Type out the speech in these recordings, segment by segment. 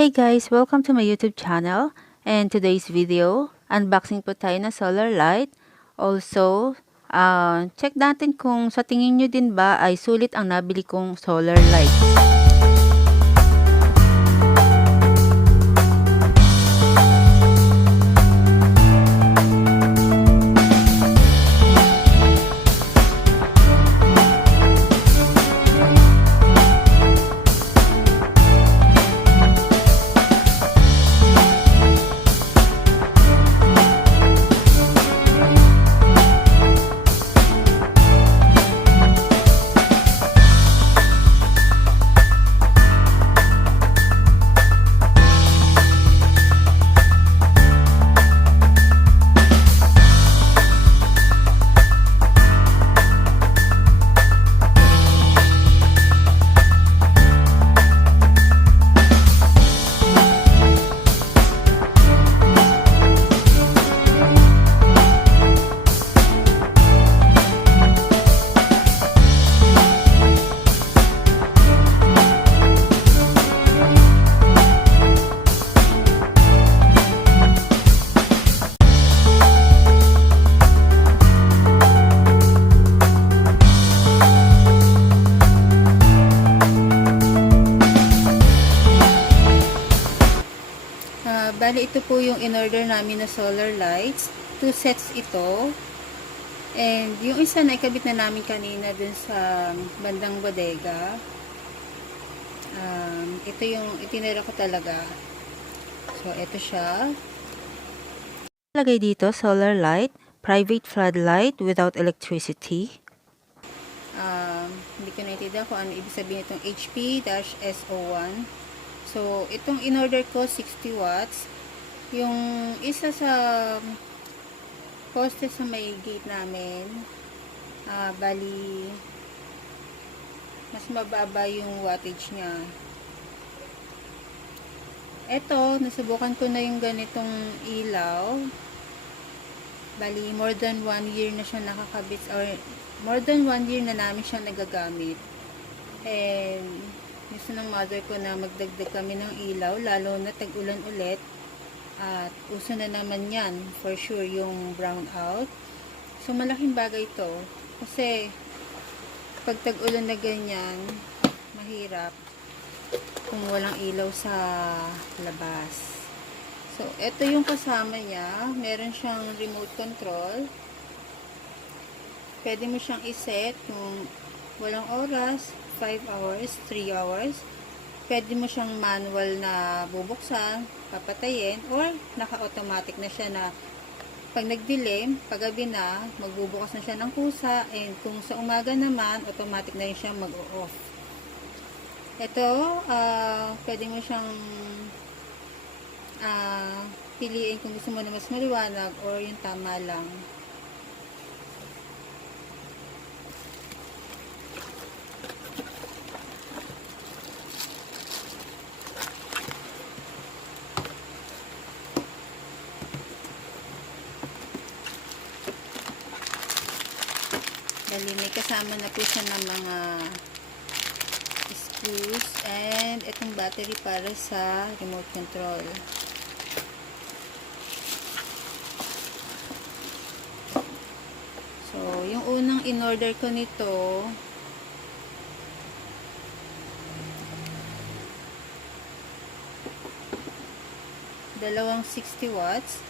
Hey guys! Welcome to my YouTube channel. And today's video, unboxing po tayo ng solar light. Also, check natin kung sa tingin nyo din ba ay sulit ang nabili kong solar light. Bali, ito po yung in-order namin na solar lights. 2 sets ito. And yung isa na ikabit na namin kanina dun sa bandang bodega. Ito yung itinira ko talaga. So, ito siya. Lagay dito, solar light, private floodlight without electricity. Hindi ko naintindihan kung ano ibig sabihin itong HP-SO1. So, itong in-order ko, 60 watts. Yung isa sa poste sa may gate namin, bali, mas mababa yung wattage niya. Ito, nasubukan ko na yung ganitong ilaw. Bali, more than 1 year na siya nakakabit, or more than 1 year na namin siya nagagamit. And, gusto ng mother ko na magdagdag kami ng ilaw, lalo na tag-ulan ulit. At uso na naman yan, for sure, yung brown out. So, malaking bagay ito. Kasi, pag tag-ulan na ganyan, mahirap kung walang ilaw sa labas. So, ito yung kasama niya. Meron siyang remote control. Pwede mo siyang iset kung walang oras, 5 hours, 3 hours. Pwede mo siyang manual na bubuksan, papatayin, or naka-automatic na siya na pag nagdilim, paggabi na, magbubukas na siya ng kusa, and kung sa umaga naman, automatic na rin siya mag-off. Ito, pwede mo siyang piliin kung gusto mo na mas maliwanag or yung tama lang. Dali, may kasama na po siya ng mga screws and itong battery para sa remote control. So, yung unang in-order ko nito, dalawang 60 watts.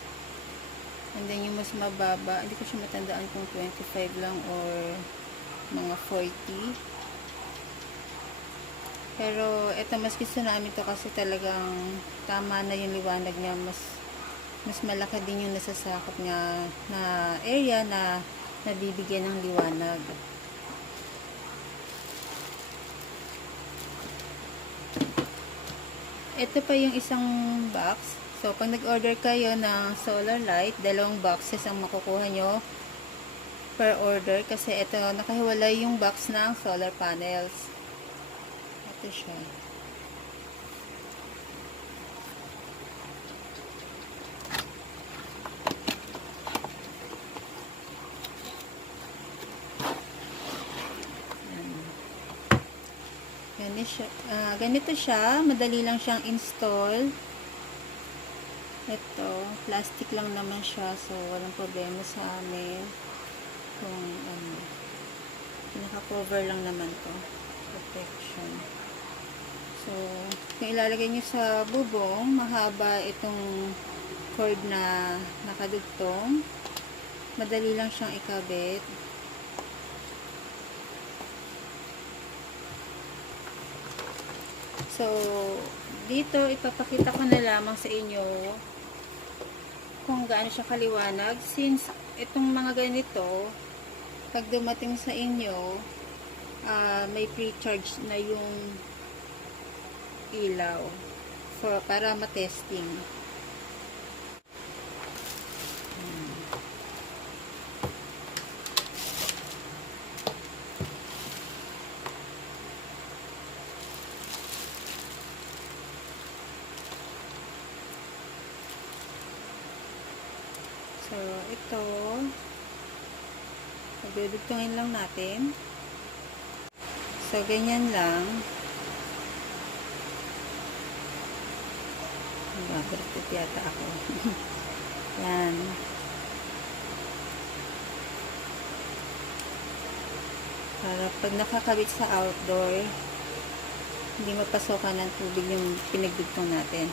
And then yung mas mababa, hindi ko siya matandaan kung 25 lang or mga 40. Pero ito, mas gusto namin to kasi talagang tama na yung liwanag niya. Mas malaki din yung nasasakop niya na area na nabibigyan ng liwanag. Ito pa yung isang box. So, pag nag-order kayo ng solar light, 2 boxes ang makukuha nyo per order. Kasi ito, nakahiwalay yung box ng solar panels. Ito siya. Ganito siya. Madali lang siyang install. Ito, plastic lang naman siya. So, walang problema sa amin. Kung ano, naka-cover lang naman to. Protection. So, kung ilalagay nyo sa bubong, mahaba itong cord na nakadugtong. Madali lang siyang ikabit. So, dito ipapakita ko na lamang sa inyo kung gaano siya kaliwanag. Since itong mga ganito, pag dumating sa inyo, may pre-charge na yung ilaw para matesting. So, ito, magdudugtungin lang natin. So, ganyan lang. Nagbabarikot yata ako. Yan. Para pag nakakabit sa outdoor, hindi mapasokan ng tubig yung pinagdugtong natin.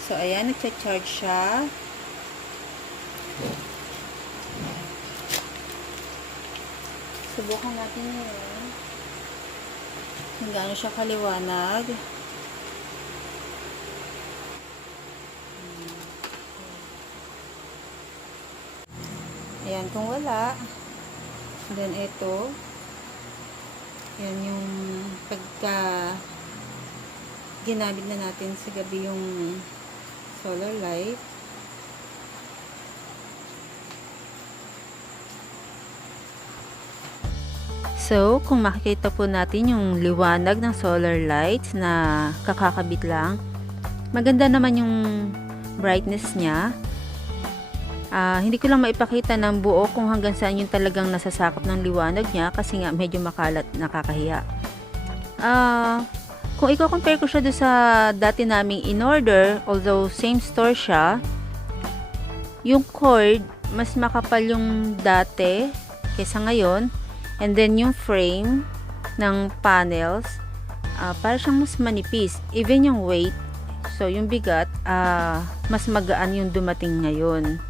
So, ayan, nagcha-charge siya. Subukan natin yun. Kung gaano siya kaliwanag. Ayan, kung wala, then ito, yan yung pagka ginamit na natin sa gabi yung solar light. So, kung makikita po natin yung liwanag ng solar lights na kakakabit lang, maganda naman yung brightness niya. Hindi ko lang maipakita ng buo kung hanggang saan yung talagang nasasakop ng liwanag niya kasi nga medyo makalat, nakakahiya. Kung i-compare ko siya doon sa dati naming in-order, although same store siya, yung cord, mas makapal yung dati kaysa ngayon. And then yung frame ng panels, para siyang mas manipis. Even yung weight, so yung bigat, mas magaan yung dumating ngayon.